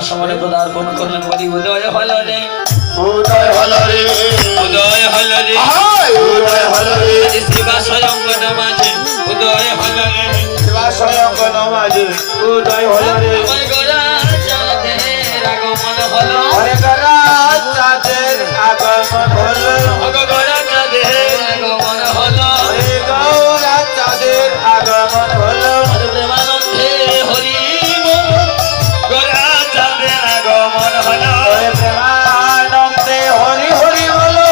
সমানে পদার্পণ করলেন বলি উদয় হলো রে উদয় হলো রে উদয় হলো রে উদয় হলো রে শিবা স্বয়ং মাঝে উদয় হলো রে শিবা স্বয়ং মাঝে উদয় হলো রে আমার গোরা চাঁদের আগমন হলো হরে গোরা চাঁদের আগমন হলো গোরা চাঁদের আগমন হলো হরে গৌরা চাঁদের আগমন হলো প্রেমানন্দে হরি গোরা চাঁদের আগমন হলো হরে প্রেমানন্দে হরি হরি হলো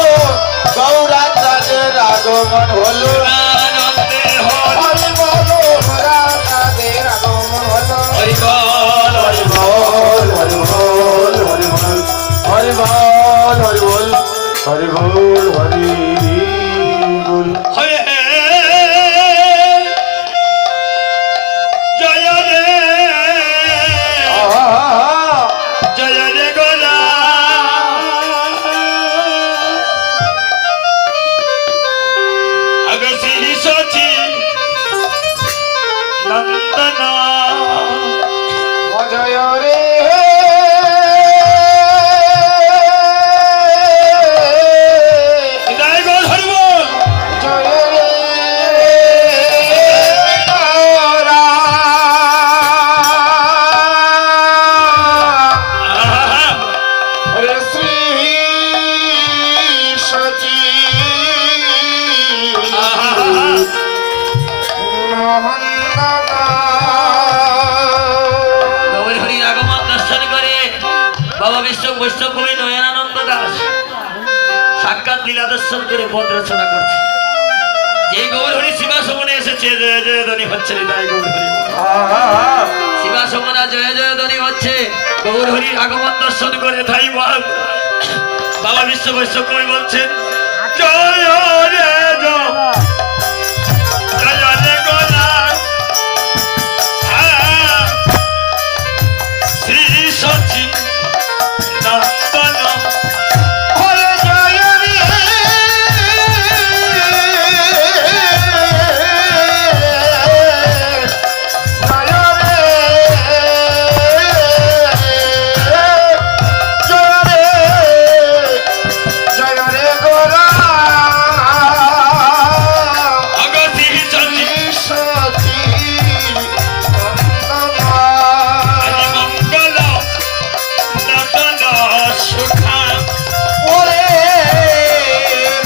গৌরা চাঁদের আগমন হলো আনন্দে হরি হরি বলো গৌরা চাঁদের আগমন হলো হরি বল হরি বল হরি বল হরি বল হরি বল হরি বল হরি বল হরি বল হরে জয় রে জয় রে গোরা আগসি সচি নন্দনা জয় রে জয় গোল হরি বল জয় রে গৌরা হরে শ্রী সচি গৌর হরির আগমন দর্শন করে বাবা বিশ্ব বৈষ্ণবভূমি নয়নানন্দ দাস সাক্ষাৎ লীলা দর্শন করে পদ রচনা করছে যে গৌর হরি শিবা সমনে এসেছে জয় জয় ধ্বনি হচ্ছে তাই গৌর হরি শিবা সমনা জয় জয় ধ্বনি হচ্ছে গৌর হরির আগমন দর্শন করে তাই বাবা বিশ্ব বৈষ্ণবভূমি বলছেন জয় রে জয় রে গোলা শ্রী সচি নন্দন হরে জয় রে জয় রে জয় রে গোরা অগতি সচি সতী মঙ্গল নটন সুখা ওরে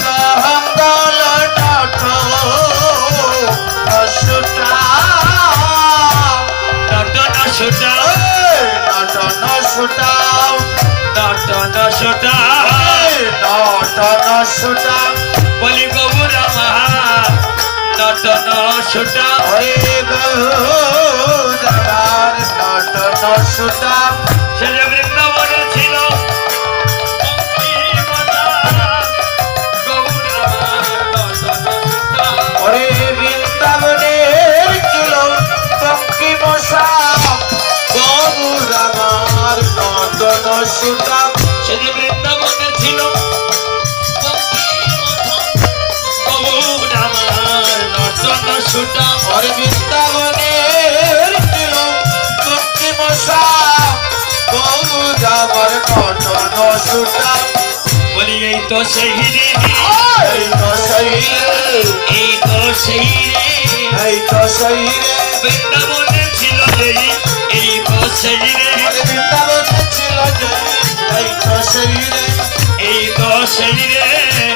মঙ্গল নট সুটা নটন সুটা নটন সুটা নটন সুটা নটন সুটা বলি গৌরা মহা নটন সুটা হরে গৌরার নটন সুটা সে যে বৃন্দাবনে ছিল হরে বৃন্দাবনের ছিল বঙ্কিমশা গৌরামার নটন সুটা সে যে বৃন্দাবনে ছিল নটন সুটা হরে বৃন্দাবনের ছিল বঙ্কিমশা গৌরামার নটন সুটা বলি এই তো সেই রে এই তো সেই রে এই তো সেই রে এই তো সেই রে বৃন্দাবনে ছিল যেই এই তো সেই রে হরে বৃন্দাবনে ছিল যে এই তো সেই রে এই তো সেই রে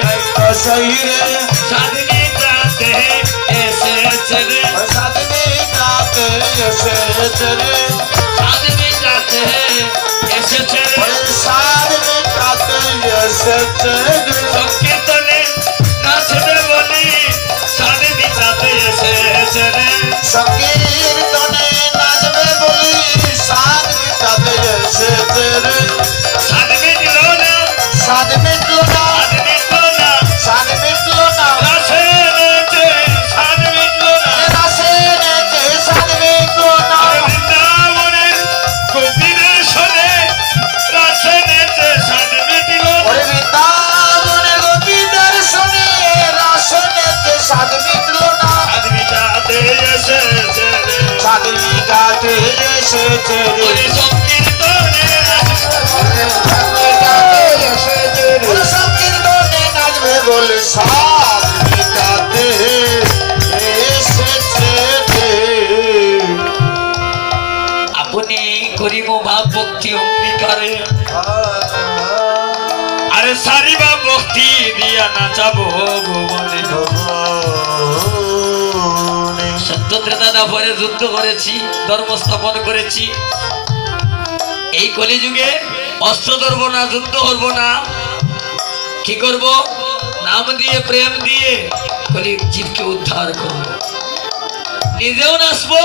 এই তো সেই রে সাধনী প্রাতে এসেছে রে সাধনী কাতে এসেছে রে সাধনী প্রাতে এসেছে রে হরে সাধনী কাতে এসেছে রে সংকীর্তনে নাচবে বলি সাধনী প্রাতে এসেছে রে সংকীর্তনে নাচবে বলি সাধনী কাতে এসেছে রে সাধ মিটল না সাধ মিটলো না সাধ মিটল না সাধ মিটলো না রাসে নেচে সাধ মিটল না রাসে নেচে সাধ মিটলো না বৃন্দাবনের গোপীদের শোনে রাসে নেচে সাধ মিটল না ওরে বৃন্দাবনের গোপীদের শুনে রাস নেচে সাধ মিটলো না সাধ মিটাতে এসেছে রে সাধনী কাতে এসেছে রে ওরে সংকীর্তনে সংকীর্তনে নাচবে বলে সব মিটাতে এসেছে আপনি করিব ভাব ভক্তি অঙ্গীকারে আরে সারিবা ভক্তি দিয়া নাচাবো ভুবনে সত্য ত্রেতা পরে যুদ্ধ করেছি ধর্ম স্থাপন করেছি এই কলিযুগে অস্ত্র ধরবো না যুদ্ধ করবো না কি করব নাম দিয়ে প্রেম দিয়ে কলি জীবকে উদ্ধার করবো নিজেও নাচবো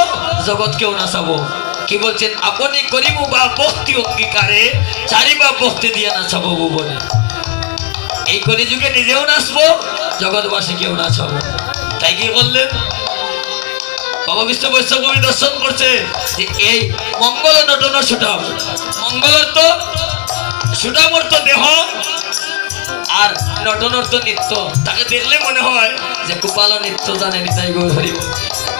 জগৎকেও নাচাবো কি বলছেন আপনি করিব বা ভক্তি অঙ্গীকারে চারিবা ভক্তি দিয়ে নাচাবো ভুবনে এই কলিযুগে নিজেও নাচবো জগৎবাসীকেও নাচাবো তাই কি বললেন বাবা বিষ্ণু বৈষ্ণব কবি দর্শন করছে যে এই মঙ্গল নটন সুটাম মঙ্গলের তো সুটাম অর্থ দেহ আর নটন অর্থ নৃত্য তাকে দেখলে মনে হয় যে গোপাল নৃত্য জানেন তাই গো ধরিব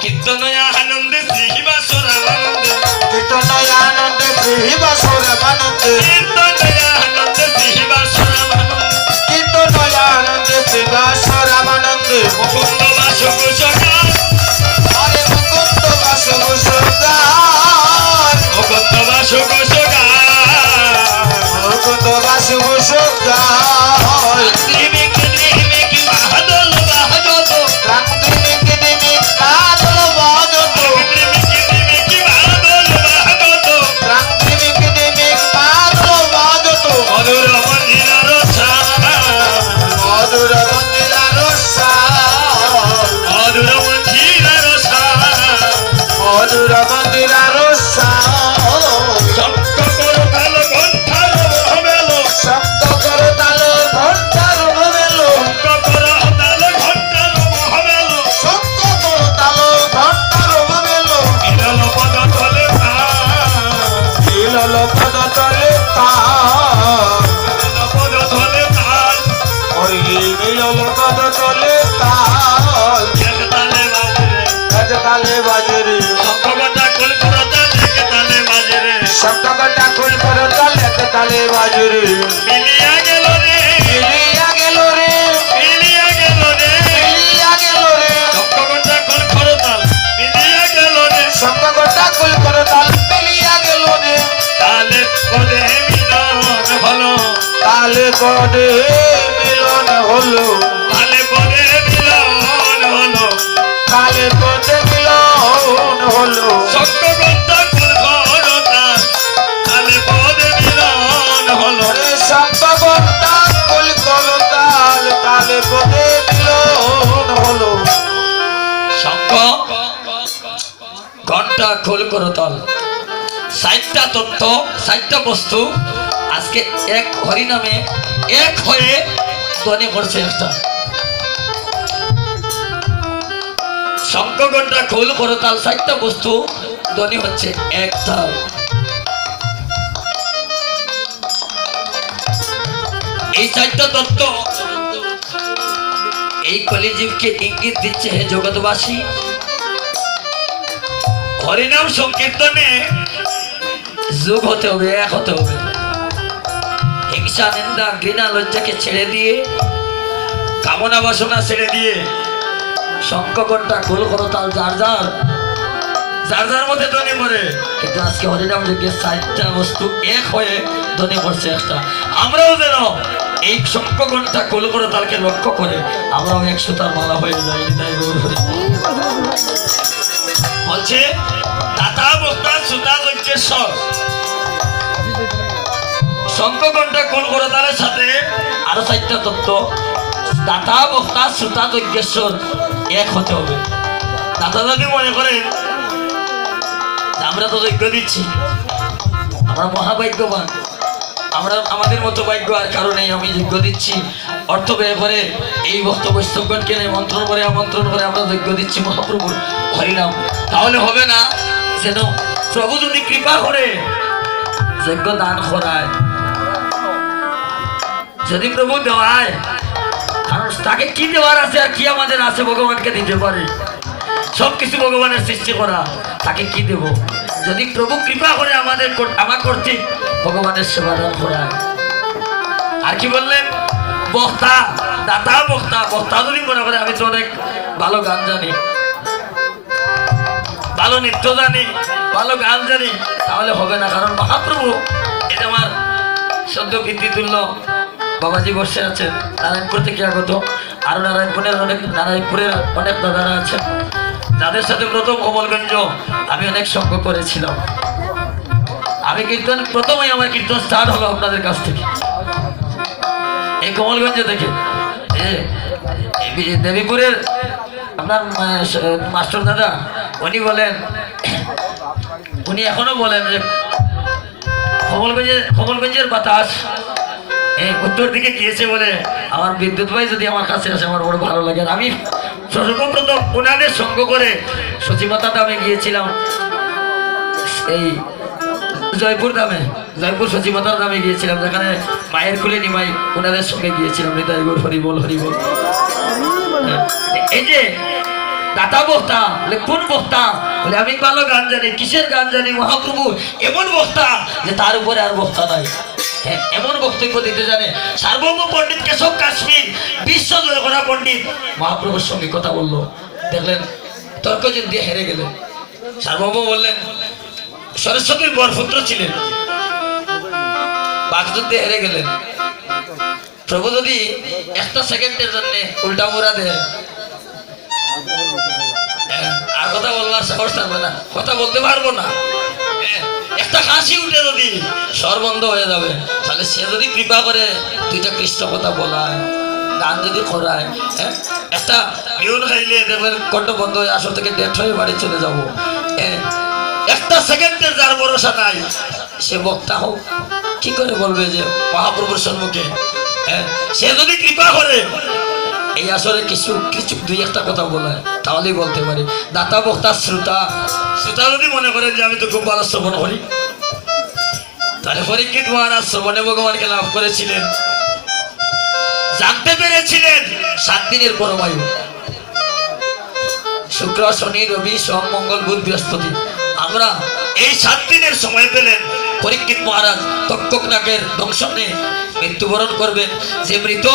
কীর্তনয়া আনন্দে শ্রীবাসর আনন্দে কীর্তনয় আনন্দে শ্রীবাসর আনন্দে কীর্তনয়া আনন্দে শ্রীবাসর আনন্দে কীর্তনয় আনন্দে শ্রীবাসর আনন্দে মুকুন্দ বাসুক সকাল আরে মুকুন্দ বাসব সদার মুকুন্দ বাসুক সকাল মুকুন্দ বাসব সদার দিমিক দিমিক বাহাদুর বাহাদুর রামদিমিক দিমিক কাদল বাজত দিমিক বাহাদুর বাহাদুর রামদিমিক দিমিক কাদল বাজত মধুর মন্দির ছায়া মধুর মন্দিরার সাল মধুর মন্দির ছায়া মধুর মন্দিরার সাল শব্দ করো কালো ঘন্টার মহমেলো শব্দ করো তাল ঘন্টার ভবেলো শব্দ করো কালো ঘন্টার মহমেলো শব্দ করো তাল ঘন্টার ভবেলো বিরল পদ তলে নীলল পদ তলে তাল পদ তলে তাল ওই নীলল পদ তলে তাল এক তালে বাজরে রাজ তালে বাজরে শঙ্খঘণ্টা কুল করো তাল এক তালে বাজরে শব্দ ঘন্টা কুল করো তাল এক তালে বাজরে মিলিয়া গেল রে মিলিয়া গেল রে মিলিয়া গেল রে মিলিয়া গেল রে শঙ্খঘণ্টা কুল করো তাল মিলিয়া গেল রে শব্দ ঘন্টা কুল করো তাল মিলিয়া গেল রে তালে পদে মিলন হলো তালে পদে মিলন হলো তালে পদে মিলন হলো তালে পদে মিলন হলো শঙ্খঘণ্টা কুল করো তাল তালে পদে মিলন হলো রে শব্দ ঘন্টা কুল করো তাল তালে পদে মিলন হলো শঙ্খ ঘন্টা খোল করো তাল সাতটা তত্ত্ব সাতটা বস্তু আজকে এক হরিনামে এক হয়ে ধ্বনি করছে একটা শঙ্খ ঘন্টা খোল করো তাল সাতটা বস্তু ধ্বনি হচ্ছে এক তাল এই চারটা তত্ত্ব এই কলিজীবকে ইঙ্গিত দিচ্ছে হে জগৎবাসী হরিনাম সংকীর্তনে যোগ হতে হবে এক হতে হবে হিংসা নিন্দা ঘৃণা লজ্জাকে ছেড়ে দিয়ে কামনা বাসনা ছেড়ে দিয়ে শঙ্খ ঘন্টা খোল করো তাল যার যার মধ্যে ধ্বনি করে কিন্তু আজকে হরিনাম যজ্ঞের চারটা বস্তু এক হয়ে ধ্বনি করছে একটা আমরাও যেন এই শঙ্খ ঘন্টা খোল করো তালকে লক্ষ্য করে আমরাও 100টার মালা হয়ে যাই তাই গৌর হরি। বলছে দাতা বক্তা সুতা যজ্ঞেশ্বর শঙ্খ ঘন্টা খোল করো তালের সাথে আরো চারটা তত্ত্ব দাতা বক্তা শ্রোতা যজ্ঞেশ্বর এক হতে হবে। দাতা যদি মনে করেন যে আমরা তো যজ্ঞ দিচ্ছি আমরা মহাভাগ্যবান আমরা আমাদের মতো ভাগ্য আর কারণে আমি যজ্ঞ দিচ্ছি অর্থ ব্যয় করে এই ভক্ত বৈষ্ণবগণকে নিমন্ত্রণ করে আমন্ত্রণ করে আমরা যজ্ঞ দিচ্ছি মহাপ্রভুর হরিনাম তাহলে হবে না যেন প্রভু যদি কৃপা করে যজ্ঞ দান করায় যদি প্রভু দেওয়ায় কারণ তাকে কি দেওয়ার আছে আর কি আমাদের আছে ভগবানকে দিতে পারে সবকিছু ভগবানের সৃষ্টি করা তাকে কি দেব যদি প্রভু কৃপা করে আমার কর্তৃক ভগবানের সেবা দান করায়। আর কি বললেন? বক্তা, দাতা বক্তা। বক্তা যদি মনে করে আমি তো অনেক ভালো গান জানি, ভালো নৃত্য জানি, ভালো গান জানি, তাহলে হবে না। কারণ মহাপ্রভু, এটা আমার সদ্য কীর্তিতুল্য বাবাজি বসে আছেন, নারায়ণপুর থেকে আগত। আরো নারায়ণপুরের অনেক দাদারা আছেন, যাদের সাথে প্রথম কমলগঞ্জ আমি অনেক সঙ্গ করেছিলাম। আমি কীর্তন, প্রথমেই আমার কীর্তন স্টার্ট হলো আপনাদের কাছ থেকে, এই কমলগঞ্জ থেকে। দেবীপুরের আপনার মাস্টার দাদা উনি বলেন, উনি এখনো বলেন যে কমলগঞ্জের বাতাস উত্তর দিকে গিয়েছে বলে আমার বিদ্যুৎ ভাই যদি আমার কাছে আসে আমার বড় ভালো লাগে। আর আমি সর্বপ্রথম ওনাদের সঙ্গ করে সচিমাতাতে আমি গিয়েছিলাম, এই জয়পুর সচিমাতার দামে গিয়েছিলাম, যেখানে মায়ের খুলে নিমাই ওনাদের সঙ্গে গিয়েছিলাম। হৃদয় গৌর হরি বল হরি বল। এই যে দাতা বক্তা, কোন বক্তা বলে আমি ভালো গান জানি। কিসের গান জানি? মহাপ্রভু এমন বক্তা যে তার উপরে আর বক্তা নাই। এমন বক্তব্য দিতে জানে। সার্বভৌম পণ্ডিত কেশব কাশ্মীর, বিশ্ব জয় করা পণ্ডিত মহাপ্রভুর সঙ্গে কথা বললো, দেখলেন তর্কযুদ্ধ দিয়ে হেরে গেলেন। সার্বভৌম বললেন, সরস্বতীর বরপুত্র ছিলেন, বাকযুদ্ধে হেরে গেলেন। প্রভু যদি একটা সেকেন্ডের জন্য উল্টা মোড়া দেয়, আর কথা বলবার সাহস থাকবে না, কথা বলতে পারবো না। একটা হাসি উঠে যদি স্বর বন্ধ হয়ে যাবে, তাহলে সে যদি কৃপা করে দুইটা কৃষ্ণ কথা বলায়, গান যদি করায়, একটা বিউন খাইলে দেখবেন কণ্ঠ বন্ধ হয়ে আসর থেকে ডেট হয়ে বাড়ি চলে যাবো। একটা সেকেন্ডের যার ভরসা নাই, সে বক্তা হোক কি করে বলবে যে মহাপ্রভুর সম্মুখে? সে যদি কৃপা করে এই আসরে কিছু কিছু দুই একটা কথা বলায়, তাহলেই বলতে পারি। দাতা বক্তা শ্রোতা যদি মনে করেন যে আমি তো খুব ভালো শ্রবণ করি, তাহলে পরীক্ষিত মহারাজ শ্রবণে ভগবানকে লাভ করেছিলেন, জানতে পেরেছিলেন 7 দিনের পরমায়ু, শুক্র শনি রবি সোম মঙ্গল বুধ বৃহস্পতি। আমরা এই 7 দিনের সময় পেলেন। পরীক্ষিত মহারাজ তক্ষকনাগের দংশনে মৃত্যুবরণ করবেন। যে মৃত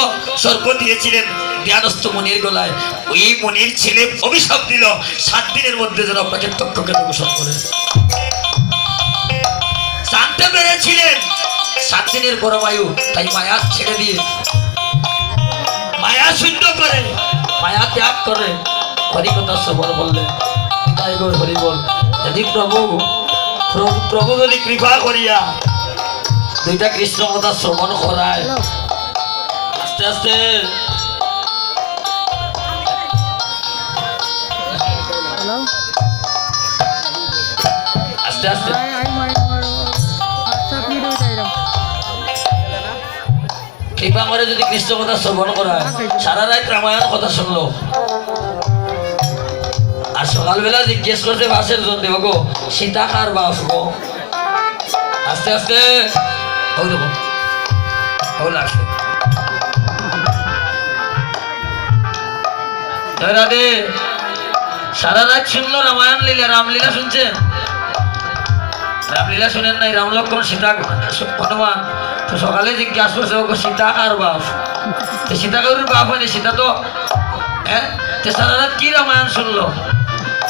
সর্প দিয়েছিলেন জ্ঞানস্থ মনির গলায়, ওই মনির ছেলে অভিশাপ দিল 7 দিনের মধ্যে যেন আপনাকে তক্ষকে দংশন করে। জানতে পেরেছিলেন 7 দিনের পরমায়ু, তাই মায়া ছেড়ে দিয়ে, মায়া শূন্য করে, মায়া ত্যাগ করে হরিকথা শ্রবণ বললেন। তাই গৌর হরি বল। যদি প্রভু যদি কৃপা করিয়া দুইটা কৃষ্ণ কথা শ্রবণ করায়, আস্তে আস্তে আস্তে আস্তে কৃপা করে যদি কৃষ্ণ কথা শ্রবণ করায়, সারা রাত রামায়ণ কথা শুনলো, আর সকালবেলা জিজ্ঞেস করছে বাসের জন্য, গো সীতা কার বাস গো? আস্তে আস্তে রাধে সারা রাত শুনলো রামায়ণ লীলা, রামলীলা শুনছেন? রামলীলা শুনেন নাই? রাম লক্ষ্মণ সীতা হনুমান। তো সকালে জিজ্ঞাসা করছে, ওগো সীতা কার বাপ? সীতা কারুর বাপ হয়নি, সীতা তো সারা রাত কি রামায়ণ শুনলো?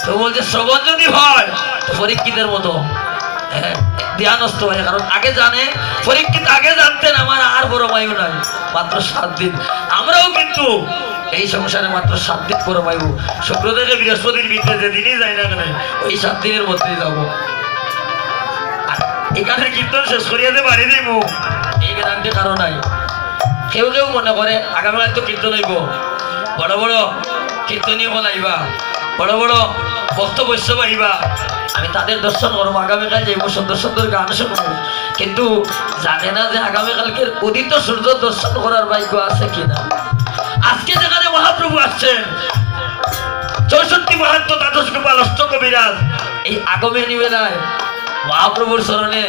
তো বলছে শ্রবণ যদি হয় তো পরীক্ষিতের মতো ধ্যানস্থ হয়। কারণ আগে জানে, পরীক্ষিত আগে জানতেন আমার আর বড় মায়ু নাই, মাত্র 7 দিন। আমরাও কিন্তু এই সংসারে মাত্র 7 দিন পরমায়ু। শুক্র থেকে বৃহস্পতির ভিতরে যেদিনই যাই না কেন ওই 7 দিনের মধ্যেই যাবো। এখানে কীর্তন শেষ করিয়াতে পারি দিব, এই গ্যারান্টি কারো নাই। কেউ কেউ মনে করে আগামীকাল তো কীর্তন হইব, বড় বড় কীর্তনীয় বলাইবা, বড় বড় বক্তব্য আইবা, আমি তাদের দর্শন করবো, আগামীকাল যাইব, সুন্দর সুন্দর গান শুনবো। কিন্তু জানে না যে আগামীকালকে উদিত সূর্য দর্শন করার ভাগ্য আছে কিনা। আজকে যেখানে মহাপ্রভু আসছেন, 64 মহান্ত দ্বাদশ গোপাল অষ্টকবিরাজ, এই আগমে নিবেলায় মহাপ্রভুর চরণে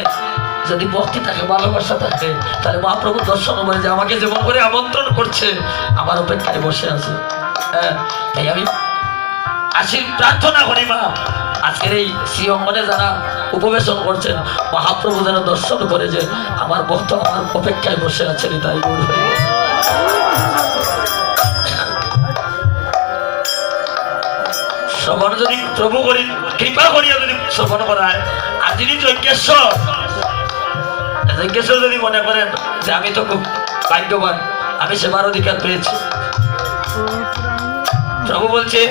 যদি ভক্তি থাকে, ভালোবাসা থাকে, তাহলে মহাপ্রভু দর্শন করে যে আমাকে যেমন করে আমন্ত্রণ করছে, আমার অপেক্ষায় বসে আছে। তাই আমি প্রার্থনা করি মা আজকের এই শ্রী অঙ্গনে যারা উপবেশন করছেন মহাপ্রভু যেন দর্শন করে যে আমার ভক্ত আমার অপেক্ষায় বসে আছেন তাই গৌর হরি বল। শ্রবণ যদি প্রভু করি কৃপা করিয়া যদি শ্রবণ করায় আর যিনি যজ্ঞেশ্বর যজ্ঞেশ্বর যদি মনে করেন যে আমি তো খুব ভাগ্যবান আমি সেবার অধিকার পেয়েছি প্রভু বলছে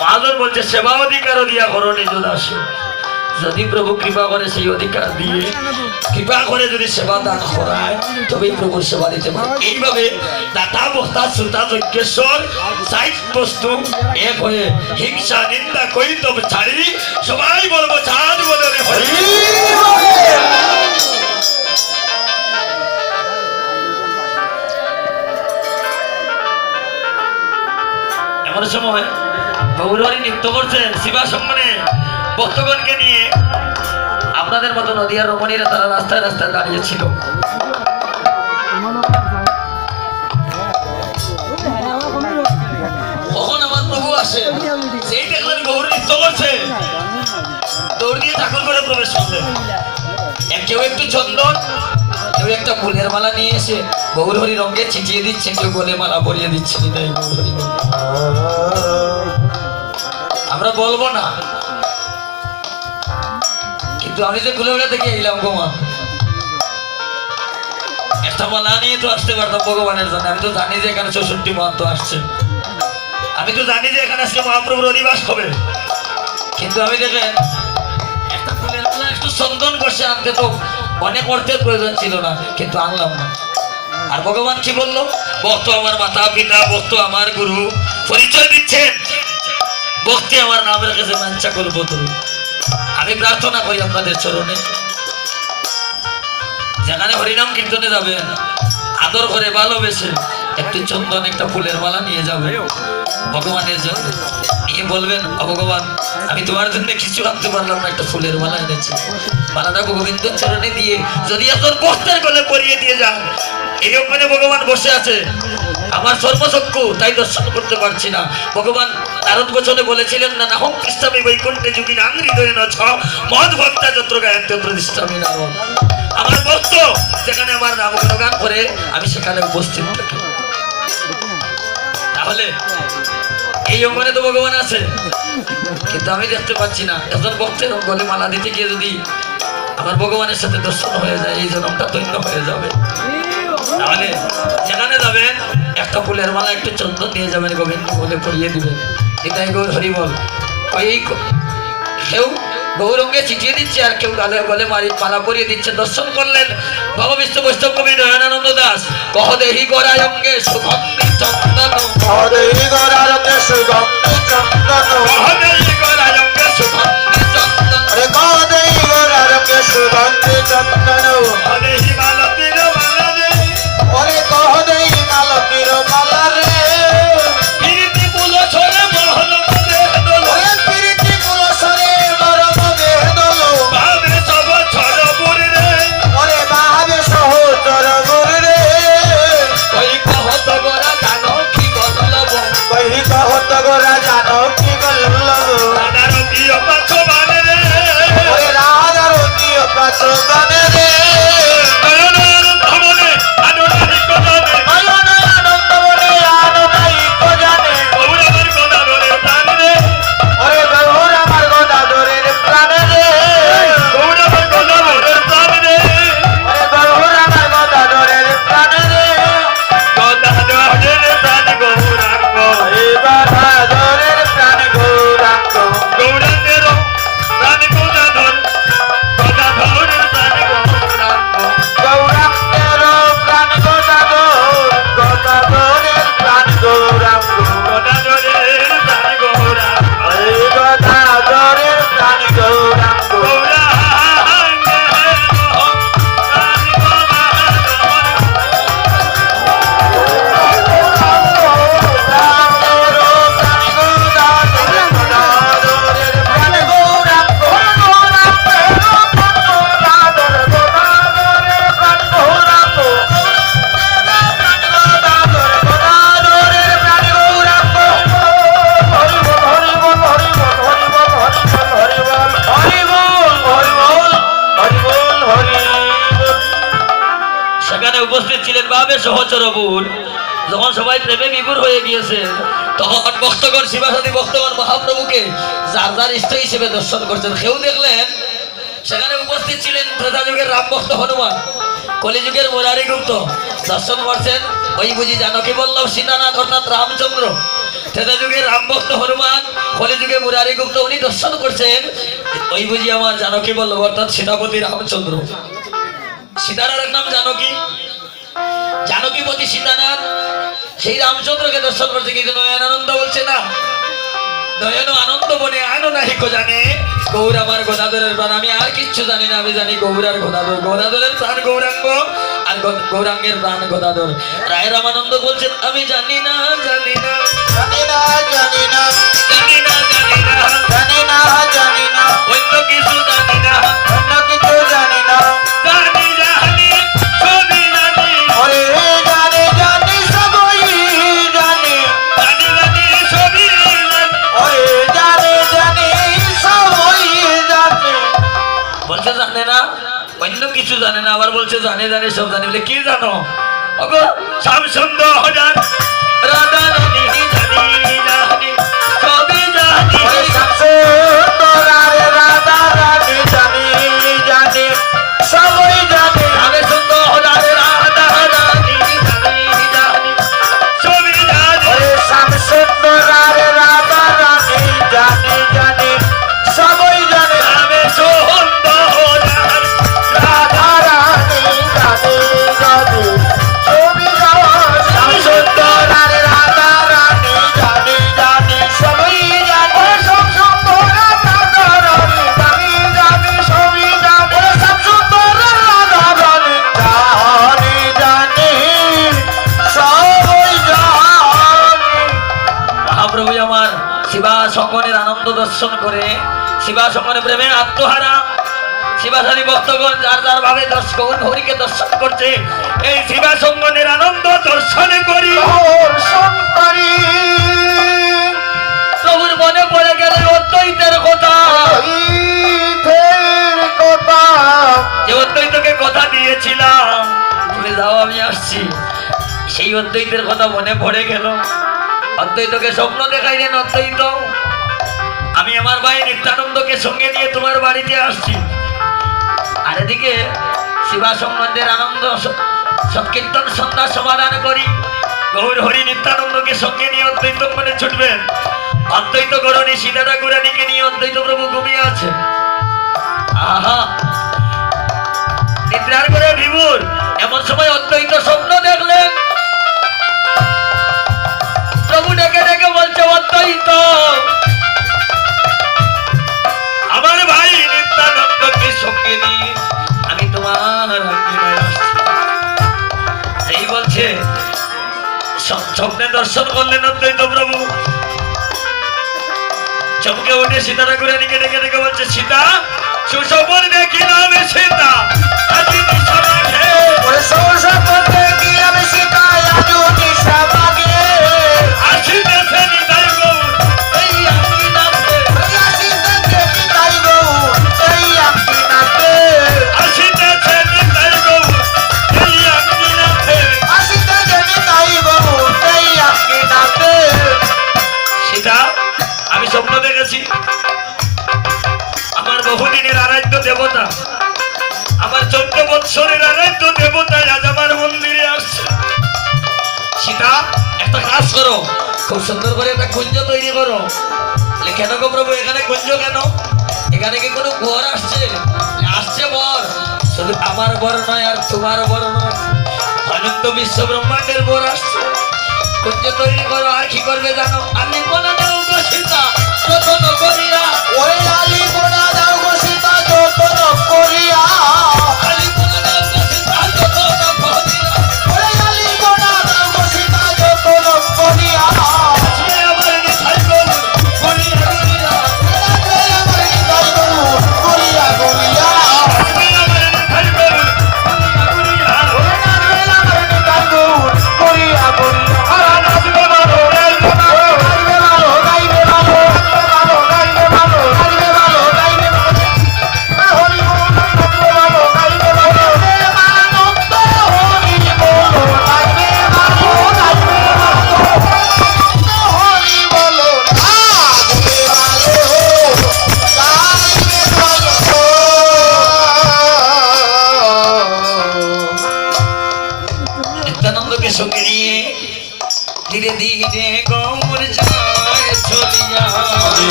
মহাজন বলছে সেবা অধিকারও দিয়া করো নিজ দাসী যদি প্রভু কৃপা করে সেই অধিকার দিয়ে কৃপা করে যদি সেবা দান করায় তবেই প্রভুর সেবা দিতে পারে এইভাবে দাতা বক্তা শ্রোতা যজ্ঞেশ্বর সাইড বস্তু এক হয়ে হিংসা নিন্দা কৈতব ছাড়ি সবাই বলবো ছাড় বলে রে হরি এমন সময় গৌরহরি নৃত্য করছেন শিবা সম্মানে ভক্তগণকে নিয়ে আপনাদের মতো নদিয়ার রমণীরা তারা রাস্তায় রাস্তায় দাঁড়িয়েছিল কখন আমার প্রভু আসে সেই দেখলেন গৌর নৃত্য করছে দৌড় দিয়ে ঠাকুর করে প্রবেশ করলেন কেউ একটু চন্দন কেউ একটা ফুলের মালা নিয়ে এসে গৌরহরি রঙে ছিটিয়ে দিচ্ছে কেউ গলে মালা পরিয়ে দিচ্ছে তাই গৌরহরি আমরা বলবো না কিন্তু আমি যে খুলে থেকে এলাম গোমা একটা মালা নিয়ে তো আসতে পারতাম ভগবানের জন্য আমি তো জানি যে এখানে 64 মাহাত্ম আসছে আমি তো জানি যে এখানে আজকে মহাপ্রভুর অধিবাস হবে কিন্তু আমি দেখেন একটা ফুলের মালা একটু চন্দন করছে আনতে তো অনেক অর্থের প্রয়োজন ছিল না কিন্তু আনলাম না আর ভগবান কি বললো ভক্ত আমার মাতা পিতা ভক্ত আমার গুরু পরিচয় দিচ্ছেন ভক্তি আমার নাম রেখেছে মাঞ্চা করবো তো আমি প্রার্থনা করি আপনাদের চরণে যেখানে হরিনাম কীর্তনে যাবেন আদর করে ভালোবেসে একটি চন্দন একটা ফুলের মালা নিয়ে যাবে ভগবানের জন্য নিয়ে বলবেন ভগবান আমি তোমার জন্য কিছু আনতে পারলাম না একটা ফুলের মালা এনেছি মালাটা গোবিন্দের চরণে দিয়ে যদি আপনার ভক্তের গলে পরিয়ে দিয়ে যান এই ওখানে ভগবান বসে আছে আমার সর্বচক্ষু তাই দর্শন করতে পারছি না ভগবান নারদ বচনে বলেছিলেন না নাহং কৃষ্ণামি বৈকুণ্ঠে যুগী নাংহৃদয়ে ন ছ মদ ভক্তা যত্র গায়ন্তে প্রতিষ্ঠামি নারদ আমার ভক্ত যেখানে আমার নাম গুণগান করে আমি সেখানে উপস্থিত থাকি তাহলে এই অঙ্গনে তো ভগবান আছে কিন্তু আমি দেখতে পাচ্ছি না একজন ভক্তের গলে মালা দিতে গিয়ে যদি আমার ভগবানের সাথে দর্শন হয়ে যায় এই জন্মটা ধন্য হয়ে যাবে তাহলে যেখানে যাবেন একটা ফুলের মালা একটু চন্দন নিয়ে যাবেন গোবিন্দ বলে পরিয়ে দিবেন এটাই গৌর হরি বল এই কেউ গৌরঙ্গে চিঠিয়ে দিচ্ছে আর কেউ গালে গলে মালা পরিয়ে দিচ্ছে দর্শন করলেন বাবা বিষ্ণু বৈষ্ণব কবি নয়নানন্দ দাস কহ দেহি গোড়ায় অঙ্গে সুগন্ধি চন্দন কহ দেহি গোড়ায় অঙ্গে সুগন্ধি চন্দন কহ দেহি গোড়ায় অঙ্গে সুগন্ধি চন্দন রে কহ দেহি গোড়ায় অঙ্গে সুগন্ধি চন্দন কহ দেহি মালতীর মালা রে ওরে কহ দেহি মালতীর মালা রে প্রীতি ফুল ছড়ে মহল মে দোল ওরে প্রীতি ফুল ছড়ে মরম মে দোল ভাবে সব ছড় বুড় রে ওরে ভাবে সহ তোর বুড় রে কই কহত গোরা জানো কি বললব কই কহত গোরা জানো কি বললব রাধার প্রিয় পাছ মানে রে ওরে ভাবে সহচর বোন যখন সবাই প্রেমে বিভোর হয়ে গিয়েছে তখন ভক্তগণ শিবাসাদী ভক্তগণ মহাপ্রভুকে যার যার ইষ্ট হিসেবে দর্শন করছেন। কেউ দেখলেন সেখানে উপস্থিত ছিলেন ত্রেতা যুগের রাম ভক্ত হনুমান, কলিযুগের মুরারি গুপ্ত দর্শন করছেন ওই বুঝি জানকী বল্লভ সীতানাথ অর্থাৎ রামচন্দ্র। ত্রেতা যুগের রাম ভক্ত হনুমান, কলিযুগে মুরারি গুপ্ত উনি দর্শন করছেন ওই বুঝি আমার জানকী বল্লভ অর্থাৎ সীতাপতি রামচন্দ্র। সীতার এক নাম জানকী, জানকীপতি সীতানাথ সেই রামচন্দ্রকে দর্শন করছে। কিন্তু নয়নানন্দ বলছে না, নয়ন আনন্দ বনে আনো নাহিক জানে গৌর আমার গদাধরের প্রাণ। আমি আর কিচ্ছু জানি না, আমি জানি গৌর আর গদাধর, গদাধরের প্রাণ গৌরাঙ্গ আর গৌরাঙ্গের প্রাণ গদাধর। রায় রামানন্দ বলছেন আমি জানি না জানি না জানি না জানি না জানি না জানি না জানি না জানি না অন্য কিছু জানি না, অন্য কিছু জানি না। জানি জানি সবই জানি, ওরে জানি জানি সবই জানি, জানি জানি সবই জানি। ওরে জানি জানি সবই জানি। বলছে জানে না, অন্য কিছু জানে না, আবার বলছে জানে জানে সব জানে। বলে কি জানো? ওগো শ্যাম সুন্দর হাজার রাধা রানী জানি জানি সবই জানি। ওরে শামসুন্দর আর রাধা রানী জানি জানি সবই জানি। শ্যাম সুন্দর হাজার রাধা রানী জানি জানি সবই জানি। ওরে শামসুন্দর আর রাধা রানী জানি জানি সবই জানি। শ্যাম সুন্দর হাজার রাধা রানী জানি জানি সবই জানি। শামসুন্দর আর রাধা রানী জানি জানি সবই জানি। শামসুন্দর আর রাধা রানী জানি জানি সবই জানি। শামসুন্দর আর রাধা রানী জানি জানি সবই জানি। মহাপ্রভু আমার শিবা সঙ্গনের আনন্দ দর্শন করে শিবা সঙ্গনের প্রেমে আত্মহারা শিবাসাদী ভক্তগণ যার যার ভাবে দর্শন হরিকে দর্শন করছে। এই শিবা সঙ্গনের আনন্দ দর্শন করি দর্শন করি প্রভুর মনে পড়ে গেলে অদ্বৈতের কথা, অদ্বৈতের কথা। যে অদ্বৈতকে কথা দিয়েছিলাম তুমি যাও আমি আসছি, সেই অদ্বৈতের কথা মনে পড়ে গেল। অদ্বৈতকে স্বপ্ন দেখাইলেন অদ্বৈত আমি আমার ভাই নিত্যানন্দকে সঙ্গে নিয়ে তোমার বাড়িতে আসছি। আর এদিকে শিবা সম্বন্ধের আনন্দ সংকীর্তন সন্ধ্যা সমাধান করি গৌর হরি নিত্যানন্দকে সঙ্গে নিয়ে অদ্বৈত মনে ছুটবেন। অদ্বৈত গরণী সীতারা গুরানীকে নিয়ে অদ্বৈত প্রভু ঘুমিয়ে আছে। আহা নিদ্রার করে বিভোর এমন সময় অদ্বৈত স্বপ্ন দেখলেন। প্রভু ডেকে ডেকে বলছে অদ্বৈত আমার ভাই নিত্যানন্দকে সঙ্গে নিয়ে আমি তোমার আজ্ঞায় আসছি। এই বলছে স্বপ্নে দর্শন করলেন অদ্বৈত প্রভু। চমকে উঠে সীতারা গুরানীকে ডেকে ডেকে বলছে সীতা সুস্বপন দেখিলাম সীতা আজি নিশা মাঘে। ওরে সৌসপন দেখিলাম সীতা আজ নিশা মাঘে। আসিতেছে নিতাই গৌর এই আঙ্গিনাতে, আসিতেছে নিতাই গৌর এই আঙ্গিনাতে। আসিতেছে নিতাই গৌর এই আঙ্গিনাতে। আসিতেছে নিতাই গৌর এই আঙ্গিনাতে। সীতা আমি স্বপ্ন দেখেছি আমার বহুদিনের আরাধ্য দেবতা, আমার 14 বৎসরের আরাধ্য দেবতা আজ আমার মন্দিরে আসছে। সীতা একটা কাজ করো, খুব সুন্দর করে একটা কুঞ্জ তৈরি করো। বলে, কেন গো প্রভু এখানে কুঞ্জ কেন? এখানে কি কোনো বর আসছে? আসছে বর, শুধু আমার বর নয় আর তোমার বর নয়, অনন্ত বিশ্ব ব্রহ্মাণ্ডের বর আসছে। কুঞ্জ তৈরি করো। আর কি করবে জানো? আমি বলে দাও গো সীতা যতন করিয়া, ওরে আলি গোড়া দাও গো সীতা যতন করিয়া। আমি বলে দাও গো সীতা যতন করিয়া। ওরে আলি গোড়া দাও গো সীতা যতন করিয়া। সে আমার নিতাই গৌর করিয়া করিয়া, রাধে আমার নিতাই গৌর করিয়া করিয়া। সে আমার নিতাই গৌর করিয়া করিয়া। ওরে রাধে আমার নিতাই গৌর করিয়া করিয়া। আর নাচবে ভালো, গাইবে ভালো, গাইবে ভালো, গাইবে ভালো, গাইবে ভালো, গাইবে ভালো,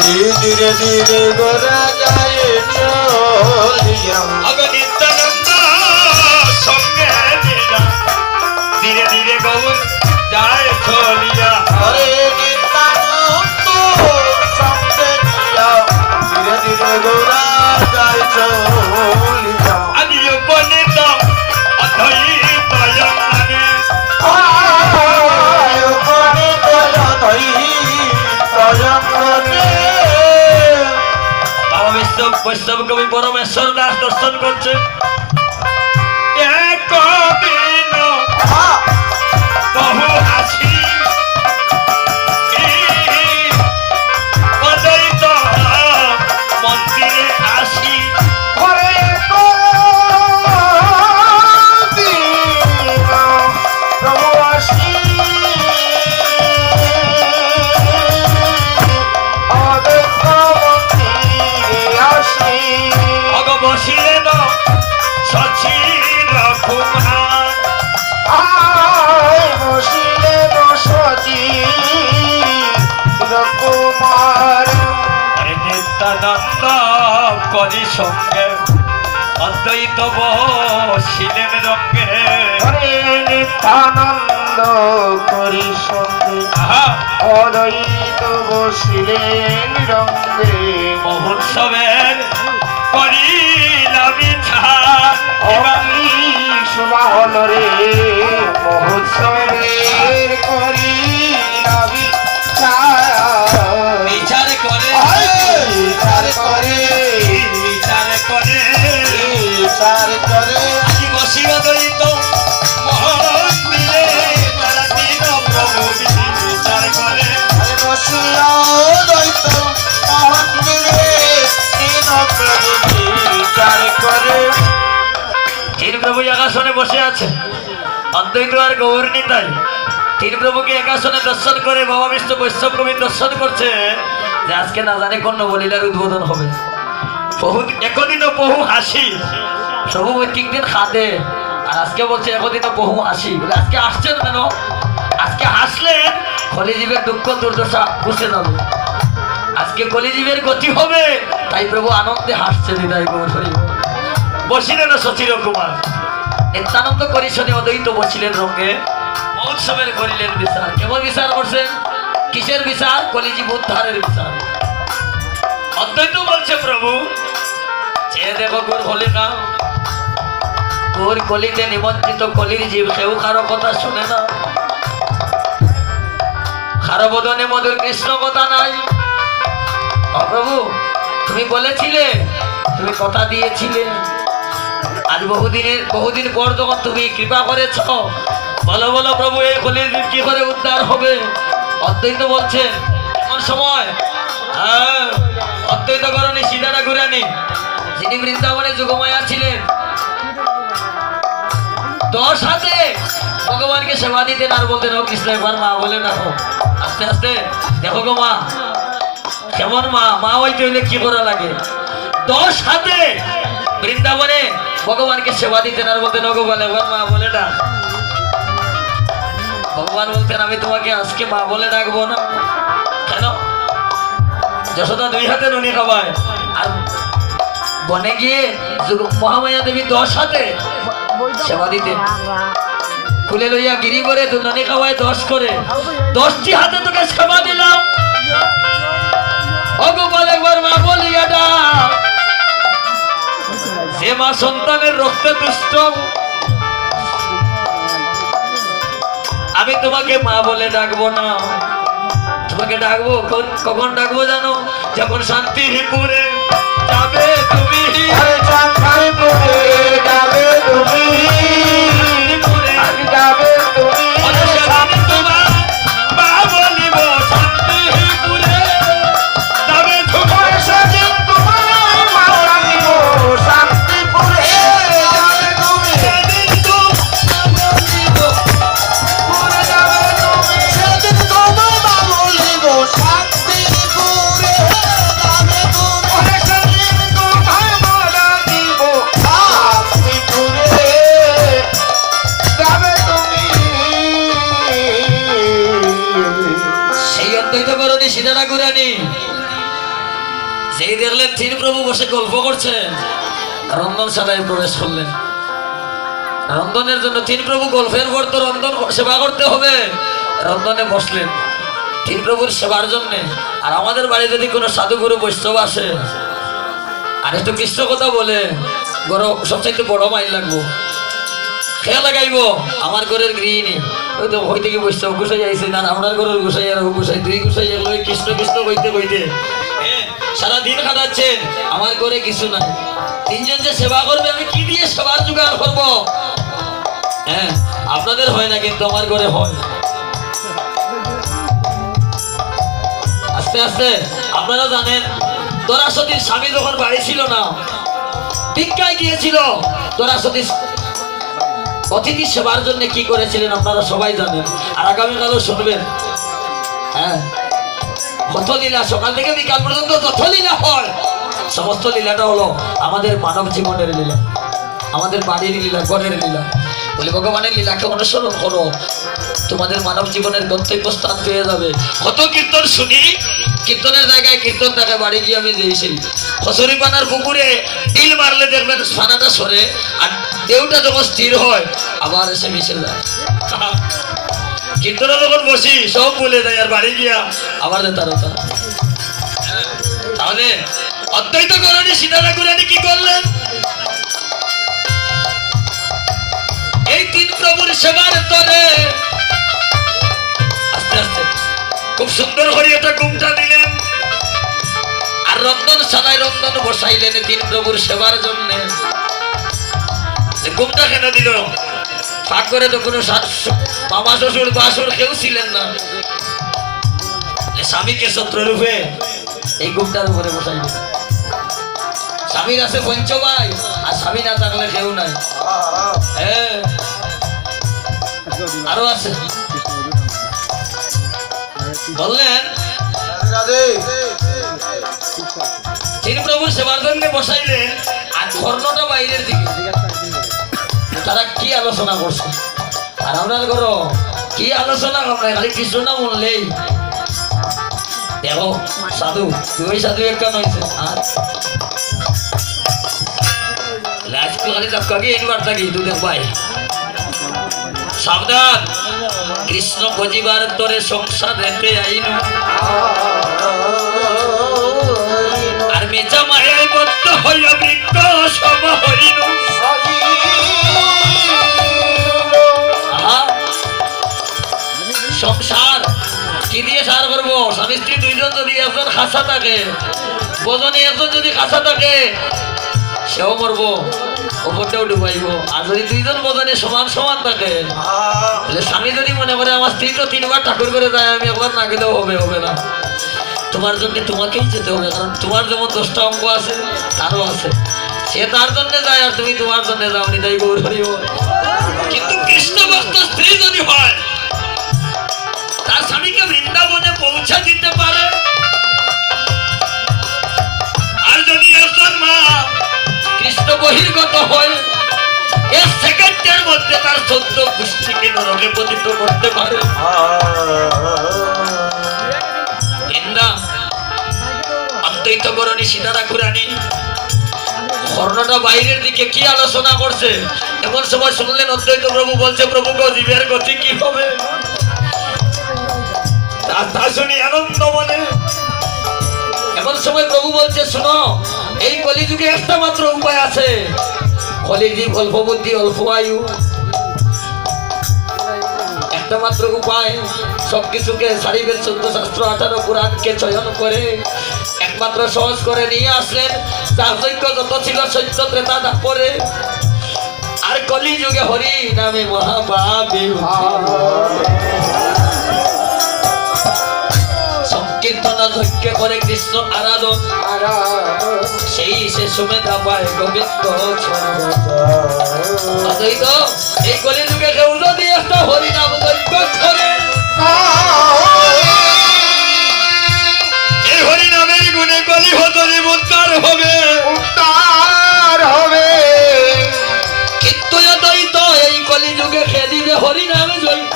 ধীরে ধীরে গোরা যায় চলিয়া আগে নিত্যানন্দ সঙ্গে নিয়া ধীরে ধীরে গৌর যায় চলিয়া হরে নিত্যানন্দ সঙ্গে নিয়া ধীরে ধীরে গোরা যায় চলিয়া আদি উপনীত অদ্বৈত মানে আয় উপনীত অদ্বৈত জগতে বাবা বিশ্ব বৈষ্ণব কবি পরমেশ্বর দাস দর্শন করছে একদিন বহু হাসি অদ্বৈত মন্দিরে আসি হরে প্রভু আসি অদ্বৈত মন্দিরে আসি অগ বসিলেন সচির কুমার আয় বসিলেন সচি কুমার হরে নিত্যানন্দ করি সঙ্গে অদ্বৈত বসিলেন রঙ্গে হরে নিত্যানন্দ করি সঙ্গে আহা অদ্বৈত বসিলেন রঙ্গে মহোৎসবের করিলাম ইচ্ছা অমি শোভা হল রে মহোৎসবের করি নাবি বিচার করে বিচার করে বিচার করে বিচার করে আজি বসিব দৈত মন্দিরে তারা দিন প্রভু বিচার করে আরে বসিয়া দৈত মন্দিরে দিন প্রভু বিচার করে তিন প্রভু একাশনে বসে আছে অদ্বৈত আর গৌর নিতাই তিন প্রভুকে একাশনে দর্শন করে বাবা বিষ্ণু বৈষ্ণব কবি দর্শন করছে যে আজকে না জানে কোন বলিলার উদ্বোধন হবে বহু একদিনও বহু হাসি সবু প্রত্যেক দিন খাদে আর আজকে বলছে একদিনও বহু হাসি বলে আজকে আসছেন কেন আজকে হাসলে কলিজীবের দুঃখ দুর্দশা বুঝে যাবে আজকে কলিজীবের গতি হবে তাই প্রভু আনন্দে হাসছে হৃদয় গৌর হরি বসিলেন সচির কুমার নিত্যানন্দ করি শনি অদ্বৈত বসিলেন রঙ্গে মহোৎসবের করিলেন বিচার কেমন বিচার করছেন কিসের বিচার কলিজীব উদ্ধারের বিচার অদ্বৈত বলছে প্রভু চেয়ে দেখো গোর হলে না গোর কলিতে নিমন্ত্রিত কলির জীব কেউ কারো কথা শুনে না কারো বদনে মধুর কৃষ্ণ কথা নাই প্রভু তুমি বলেছিলে তুমি কথা দিয়েছিলে আজ বহুদিন পর যখন তুমি কৃপা করেছ বলো বলো প্রভু এই কলির জীব কি করে উদ্ধার হবে অদ্বৈত বলছে এমন সময় অদ্বৈত করণী সীতারা ঘুরানি যিনি বৃন্দাবনে যুগমায়া ছিলেন 10 হাতে ভগবানকে সেবা দিতেন আর বলতেন ও কৃষ্ণ এবার মা বলে না হোক আস্তে আস্তে দেখো গো মা কেমন মা হইতে হইলে কি করা লাগে 10 হাতে বৃন্দাবনে ভগবানকে সেবা দিতেন আর বলতেন ও গো বলে এবার মা বলে না ভগবান বলতেন আমি তোমাকে আজকে মা বলে ডাকবো না কেন যশোদা 2 হাতে নুনি খাওয়ায় আর বনে গিয়ে মহামায়া দেবী 10 হাতে সেবা দিতে খুলে লইয়া গিরি করে নুনি খাওয়ায় 10 করে 10টি হাতে তোকে সেবা দিলাম ও গোপাল একবার মা বলিয়া ডাক যে মা সন্তানের রক্তে দুষ্ট আমি তোমাকে মা বলে ডাকবো না তোমাকে ডাকবো কখন ডাকবো জানো যখন শান্তিপুরে যাবে তুমি শান্তিপুরে যাবে তুমি যাবে তুমি তোমার মা বলিব শান্তিপুরে যাবে তুমি সেদিন তোমার মা রাখিব শান্তিপুরে যাবে তুমি সেদিন পুরে যাবে তুমি সেদিন তোমার মা বলিব শান্তিপুরে যাবে তুমি সেদিন তোমার মা রাখিব প্রভু বসে গল্প করছেন, রন্ধনশালায় প্রবেশ করলেন। রন্ধনের জন্য তিন প্রভু গল্পের পর তো রন্ধন সেবা করতে হবে, রন্ধনে বসলেন তিন প্রভুর সেবার জন্য। আর আমাদের বাড়ি যদি কোনো সাধুগুরু বৈষ্ণব আসে আর একটু কৃষ্ণ কথা বলে, গরম সবচাইতে বড় মাইল লাগবো, খেয়া লাগাইব আমার ঘরের গৃহিণী ওই তো হই থেকে বৈষ্ণব গুছাই আইছে না, আপনার ঘরের গুছাই আর গুছাই দুই গুছাই লই কৃষ্ণ কৃষ্ণ কইতে কইতে সারাদিন কাটাচ্ছে, আমার ঘরে কিছু নাই। তিনজন যে সেবা করবে আমি কি দিয়ে সেবার জোগাড় করবো? হ্যাঁ, আপনাদের হয় না কিন্তু আমার ঘরে হয়। আস্তে আস্তে আপনারা জানেন দরাসতীর স্বামী যখন বাড়ি ছিল না, ভিক্ষায় গিয়েছিল। দরাসতীর অতিথি সেবার জন্য কি করেছিলেন আপনারা সবাই জানেন, আর আগামীকালও শুনবেন। হ্যাঁ, কত লীলা, সকাল থেকে বিকাল পর্যন্ত যত লীলা হয় সমস্ত লীলাটা হলো আমাদের মানব জীবনের লীলা, আমাদের বাড়ির লীলা, ঘরের লীলা। বলি ভগবানের লীলাকে অনুসরণ করো, তোমাদের মানব জীবনের গন্তব্যস্থান পেয়ে যাবে। কত কীর্তন শুনি, কীর্তনের জায়গায় কীর্তন থাকে, বাড়ি গিয়ে আমি দিয়েছি খসুরি পানার পুকুরে ডিল মারলে দেখবেন ফানাটা সরে, আর ঢেউটা যখন স্থির হয় আবার এসে মিশে যায়। কীর্তনে যখন বসি সব ভুলে যায়, আর বাড়ি গিয়া আবার তার তাহলে অদ্বৈত গৌরানী সীতা ঠাকুরানী কি করলেন? এই তিন প্রভুর সেবার তরে আস্তে আস্তে খুব সুন্দর করে একটা ঘুমটা দিলেন, আর রন্ধন সানায় রন্ধন বসাইলেন তিন প্রভুর সেবার জন্য। ঘুমটা কেন দিল? ফাঁক করে তো কোনো মামা শ্বশুর বাসুর কেউ ছিলেন না, স্বামীকে শত্রুরূপে এই ঘুমটার উপরে বসাইলেন। স্বামীর আছে পঞ্চ ভাই, আর স্বামী না থাকলে কেউ নাই। হ্যাঁ, আরো আছে। বললেন তিন প্রভুর সেবার জন্য বসাইলেন, আর কর্ণটা বাইরের দিকে। তারা কি আলোচনা করছে, আর আপনার ঘর কি আলোচনা আমরা খালি কৃষ্ণ না বললেই দেখো সাধু, দুই সাধু একটা নইছে। আর খালি তাকে এনবার থাকি তুই দেখ ভাই সাবধান, কৃষ্ণ খোঁজিবার তরে সংসার রেখে আইনু, আর মেচা মায়ায় বদ্ধ হইয়া বৃক্ষ সম হইনু। সংসার কি দিয়ে সার করবো? স্বামী স্ত্রী দুইজন যদি একজন খাসা থাকে, বজনে একজন যদি খাসা থাকে সেও মরবো, ওপরটাও ডুবাইব। আর যদি দুইজন বজনে সমান সমান থাকে, তাহলে স্বামী যদি মনে করে আমার স্ত্রী তো তিনবার ঠাকুর করে যায়, আমি একবার না গেলেও হবে, হবে না। তোমার জন্য তোমাকেই যেতে হবে, কারণ তোমার যেমন 10টা অঙ্গ আছে তারও আছে। সে তার জন্য যায় আর তুমি তোমার জন্য যাও, নিতাই গৌর হরি বল। কিন্তু কৃষ্ণ ভক্ত স্ত্রী যদি হয়, তার স্বামীকে বৃন্দাবনে পৌঁছা দিতে পারে। আর যদি একজন মা কৃষ্ণ বহির্গত হয়, এক সেকেন্ডের মধ্যে তার 14 গোষ্ঠীকে নরকে পতিত করতে পারে। বৃন্দা অদ্বৈত গৌরানী সীতা ঠাকুরানী কর্ণটা বাইরের দিকে কি আলোচনা করছে, এমন সময় শুনলেন অদ্বৈত প্রভু বলছে, প্রভু গো জীবের গতি কি হবে? তা শুনি আনন্দ মনে। এমন সময় প্রভু বলছে, শুনো, এই কলিযুগে একটা মাত্র উপায় আছে। কলিযুগ অল্প বুদ্ধি অল্প আয়ু, একটা মাত্র উপায়। সবকিছুকে সারিবে 14 শাস্ত্র 18 পুরাণকে চয়ন করে একমাত্র সহজ করে নিয়ে আসলেন। যার যজ্ঞ যত ছিল সত্য ত্রেতা পরে, আর কলিযুগে হরি নামে মহাপাপে সংকীর্তন যজ্ঞ করে কৃষ্ণ আরাধন, সেই সে সুমেধা পায় গোবিন্দ। এই কলিযুগে কেউ যদি একটা হরিনাম যজ্ঞ করে, এই হরিনামের গুণে কলি হতরি উদ্ধার হবে, উদ্ধার হবে। কিন্তু অদ্বৈত এই কলিযুগে খেদিবে হরিনামে যজ্ঞ।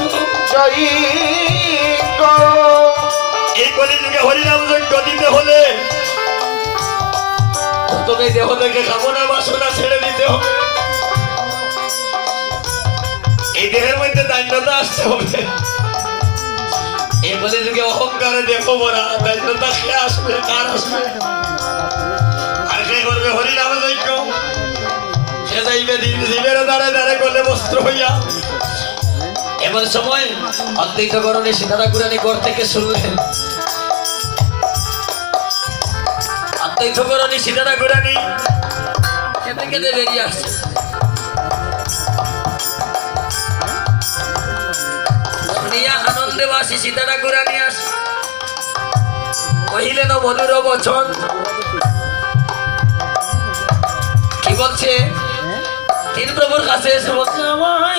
এই কলিযুগে হরিনাম যজ্ঞ দিতে হলে তবে দেহ থেকে কামনা বাসনা ছেড়ে দিতে হবে। এই দেহের মধ্যে দায়িত্বতা আসতে হবে। এই বলে যুগে অহংকারে দেখো বরা দায়িত্বতা কে আসবে, কার আসবে? আর কে করবে হরিনাম যজ্ঞ? সে যাইবে জীবের দ্বারে দ্বারে করলে বস্ত্র হইয়া। এমন সময় অদ্বৈত করণে সীতারা কুরানি ঘর থেকে শুনলেন। অদ্বৈত করণে সীতারা কুরানি কেঁদে কেঁদে বেরিয়ে আসছে। শুনিয়া আনন্দে বাসি সীতারা কুরানি আসে, কহিলেন মধুর বচন। কি বলছে? তিন প্রভুর কাছে এসে বলছে, আমার